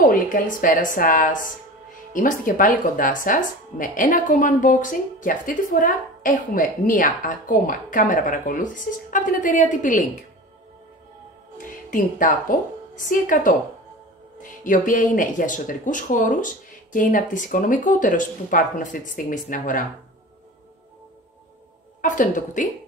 Πολύ καλησπέρα σας! Είμαστε και πάλι κοντά σας με ένα ακόμα unboxing και αυτή τη φορά έχουμε μία ακόμα κάμερα παρακολούθησης από την εταιρεία TP-Link. Την Tapo C100, η οποία είναι για εσωτερικούς χώρους και είναι από τις οικονομικότερες που υπάρχουν αυτή τη στιγμή στην αγορά. Αυτό είναι το κουτί.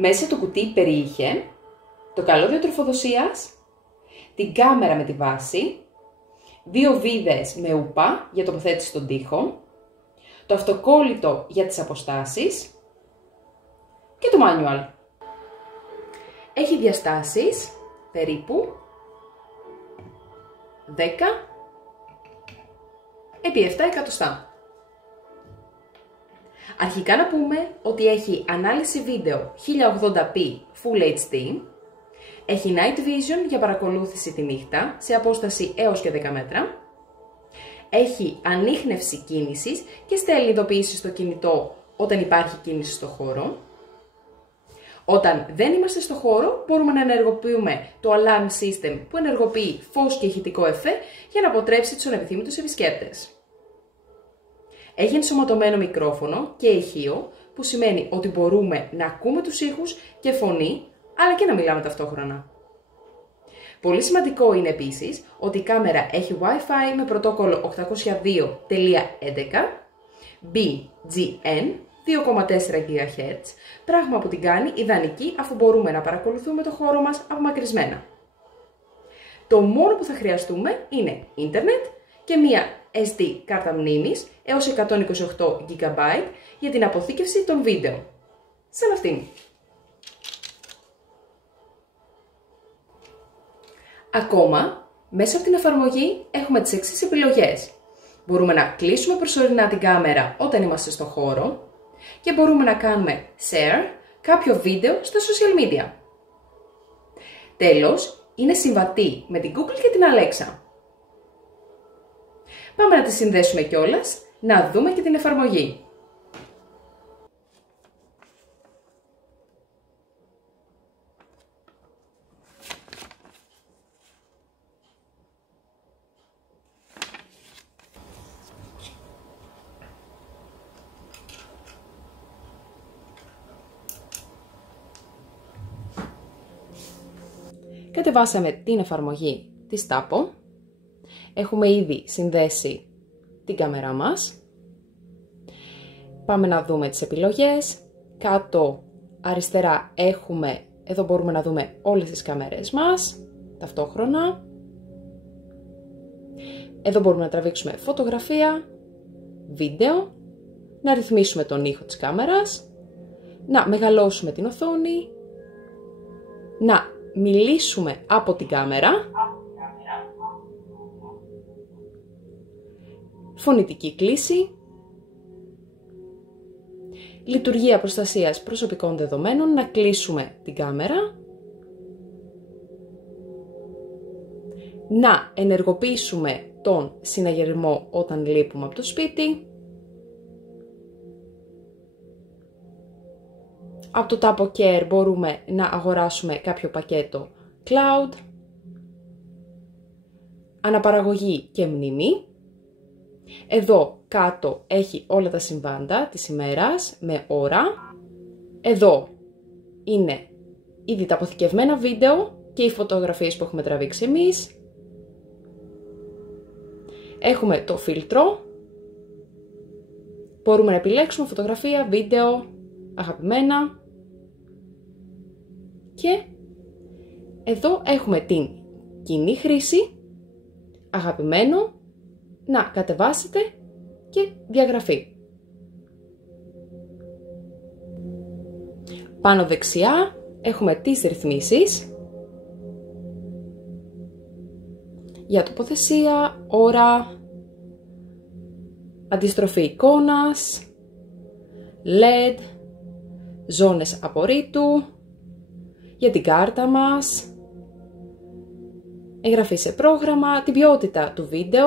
Μέσα το κουτί περιείχε το καλώδιο τροφοδοσίας, την κάμερα με τη βάση, 2 βίδες με ούπα για τοποθέτηση στον τοίχο, το αυτοκόλλητο για τις αποστάσεις και το manual. Έχει διαστάσεις περίπου 10 επί 7 εκατοστά. Αρχικά να πούμε ότι έχει ανάλυση βίντεο 1080p Full HD, έχει Night Vision για παρακολούθηση τη νύχτα σε απόσταση έως και 10 μέτρα, έχει ανίχνευση κίνησης και στέλνει ειδοποιήσεις στο κινητό όταν υπάρχει κίνηση στο χώρο. Όταν δεν είμαστε στο χώρο μπορούμε να ενεργοποιούμε το Alarm System που ενεργοποιεί φως και ηχητικό εφέ για να αποτρέψει τους ανεπιθύμητους επισκέπτες. Έχει ενσωματωμένο μικρόφωνο και ηχείο, που σημαίνει ότι μπορούμε να ακούμε τους ήχους και φωνή, αλλά και να μιλάμε ταυτόχρονα. Πολύ σημαντικό είναι επίσης ότι η κάμερα έχει Wi-Fi με πρωτόκολλο 802.11, BGN 2,4 GHz, πράγμα που την κάνει ιδανική αφού μπορούμε να παρακολουθούμε το χώρο μας απομακρυσμένα. Το μόνο που θα χρειαστούμε είναι ίντερνετ και μία SD κάρτα μνήμης έως 128 GB για την αποθήκευση των βίντεο, σαν αυτήν. Ακόμα, μέσα από την εφαρμογή έχουμε τις εξής επιλογές. Μπορούμε να κλείσουμε προσωρινά την κάμερα όταν είμαστε στο χώρο και μπορούμε να κάνουμε share κάποιο βίντεο στα social media. Τέλος, είναι συμβατή με την Google και την Alexa. Πάμε να τη συνδέσουμε κιόλας, να δούμε και την εφαρμογή. Κατεβάσαμε την εφαρμογή της Tapo. Έχουμε ήδη συνδέσει την κάμερά μας. Πάμε να δούμε τις επιλογές. Κάτω αριστερά έχουμε, εδώ μπορούμε να δούμε όλες τις κάμερες μας ταυτόχρονα. Εδώ μπορούμε να τραβήξουμε φωτογραφία, βίντεο, να ρυθμίσουμε τον ήχο της κάμερας, να μεγαλώσουμε την οθόνη, να μιλήσουμε από την κάμερα, φωνητική κλίση, λειτουργία προστασίας προσωπικών δεδομένων, να κλείσουμε την κάμερα, να ενεργοποιήσουμε τον συναγερμό όταν λείπουμε από το σπίτι, από το Tap OK μπορούμε να αγοράσουμε κάποιο πακέτο cloud, αναπαραγωγή και μνήμη. Εδώ κάτω έχει όλα τα συμβάντα της ημέρας με ώρα. Εδώ είναι ήδη τα αποθηκευμένα βίντεο και οι φωτογραφίες που έχουμε τραβήξει εμείς. Έχουμε το φίλτρο. Μπορούμε να επιλέξουμε φωτογραφία, βίντεο, αγαπημένα. Και εδώ έχουμε την κοινή χρήση, αγαπημένο, να κατεβάσετε και διαγραφή. Πάνω δεξιά έχουμε τις ρυθμίσεις για τοποθεσία, ώρα, αντιστροφή εικόνας, LED, ζώνες απορρίτου, για την κάρτα μας, εγγραφή σε πρόγραμμα, την ποιότητα του βίντεο,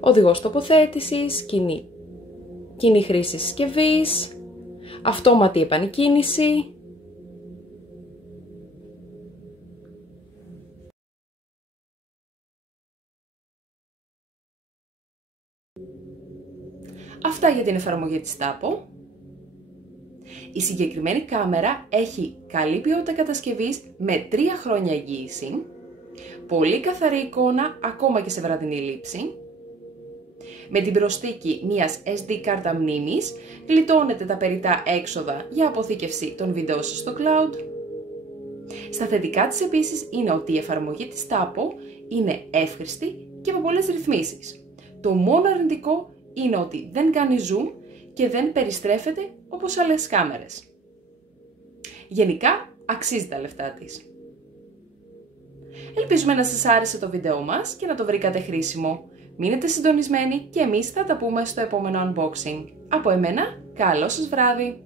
οδηγός τοποθέτησης, κοινή χρήση συσκευής, αυτόματη επανεκκίνηση, αυτά για την εφαρμογή της Tapo. Η συγκεκριμένη κάμερα έχει καλή ποιότητα κατασκευής με 3 χρόνια εγγύηση, πολύ καθαρή εικόνα ακόμα και σε βραδινή λήψη. Με την προσθήκη μιας SD κάρτα μνήμης γλιτώνετε τα περιττά έξοδα για αποθήκευση των βίντεο σας στο cloud. Στα θετικά της επίσης είναι ότι η εφαρμογή της Tapo είναι εύχρηστη και με πολλές ρυθμίσεις. Το μόνο αρνητικό είναι ότι δεν κάνει zoom και δεν περιστρέφεται όπως άλλες κάμερες. Γενικά αξίζει τα λεφτά της. Ελπίζουμε να σας άρεσε το βίντεο μας και να το βρήκατε χρήσιμο. Μείνετε συντονισμένοι και εμείς θα τα πούμε στο επόμενο unboxing. Από εμένα, καλό σας βράδυ!